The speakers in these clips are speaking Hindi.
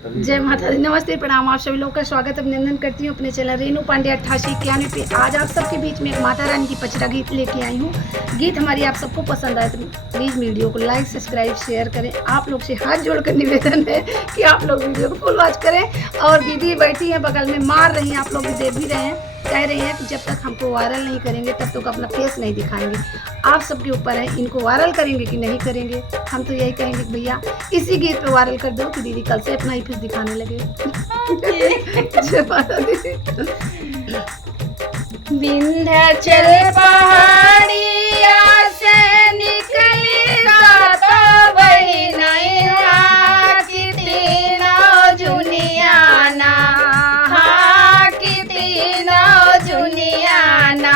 जय माता दी। नमस्ते, प्रणाम। आप सभी लोग का स्वागत अभिनंदन करती हूँ अपने चैनल रेनू पांडे 8891 पे। आज आप सबके बीच में एक माता रानी की पचरा गीत लेके आई हूँ। गीत हमारी आप सबको पसंद आए तो प्लीज़ वीडियो को लाइक, सब्सक्राइब, शेयर करें। आप लोग से हाथ जोड़कर निवेदन है कि आप लोग वीडियो को फुल वॉच करें। और दीदी बैठी हैं बगल में, मार रही हैं, आप लोग भी देख भी रहे हैं। कह रही हैं कि जब तक हमको वायरल नहीं करेंगे तब तक अपना फेस नहीं दिखाएंगे। आप सबके ऊपर है, इनको वायरल करेंगे कि नहीं करेंगे। हम तो यही कहेंगे कि भैया इसी गीत पे वायरल कर दो कि दीदी कल से अपना ही फेस दिखाने लगे। जय माता दी। विंध्याचल पहाड़िया से निकली सात बहिनैया की तीनों जुनियाना, हाँ की तीनों जुनियाना।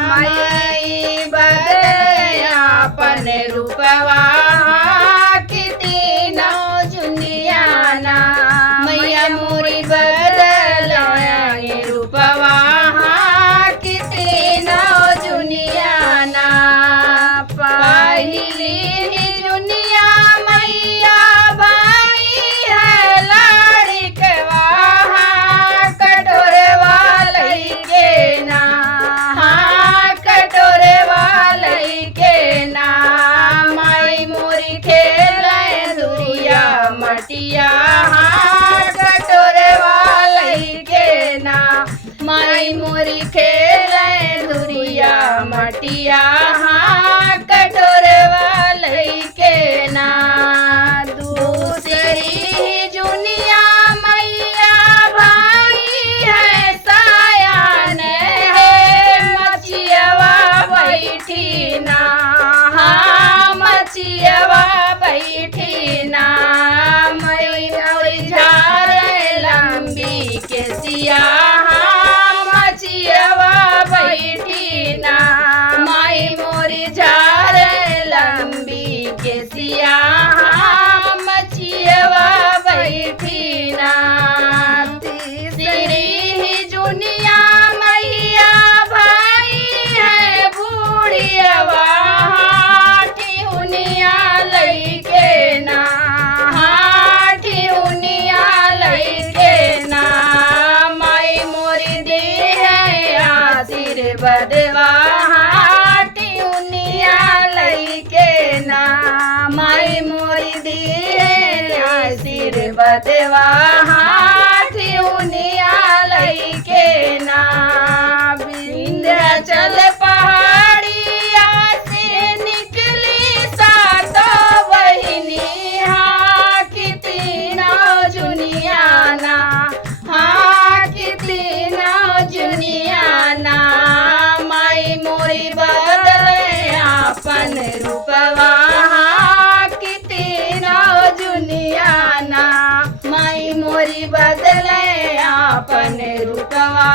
मई बदया अपन रूपवा की तीनों जुनियाना। मैया मोरी बदलाया ये रूपवा की तीनों जुनियाना। पहली जुनिया मैया भाई है लाड़िकवा, कटोरे वाले के ना, हाँ कटोरे वाले के ना। माई मोरी खेले दुरिया मटिया, कटोरे वाले के ना। माई मोरी खेले दुरिया मटिया, हाँ कटोरे वाले के ना। दूसरी जुनिया मैया भाई है सायान है, मचियवा बैठी ना, हाँ मचियवा बैठी ना। मई मोरी झारे लंबी के सिया, बैठी ना। माई मोरी झारे लंबी के सिया, मचियवा बैठी ना। तीसरी जुनिया मैया भाई है बूढ़ियवा, ठिहुनिया लइके ना, हाँ ठिहुनिया लइके ना। माई मोरी दी बदवा टिउनिया लइके ना। माई मोरी दी सिर बदवा टिउनिया लइके ना। विंध्याचल पहाड़िया से निकली सात बहिनी, हाँ की तीनों जुनियाना, हाँ की तीनों जुनियाना। माई मोरी बदले अपन रूपवा की तीनों जुनियाना। माई मोरी बदले अपन रूपवा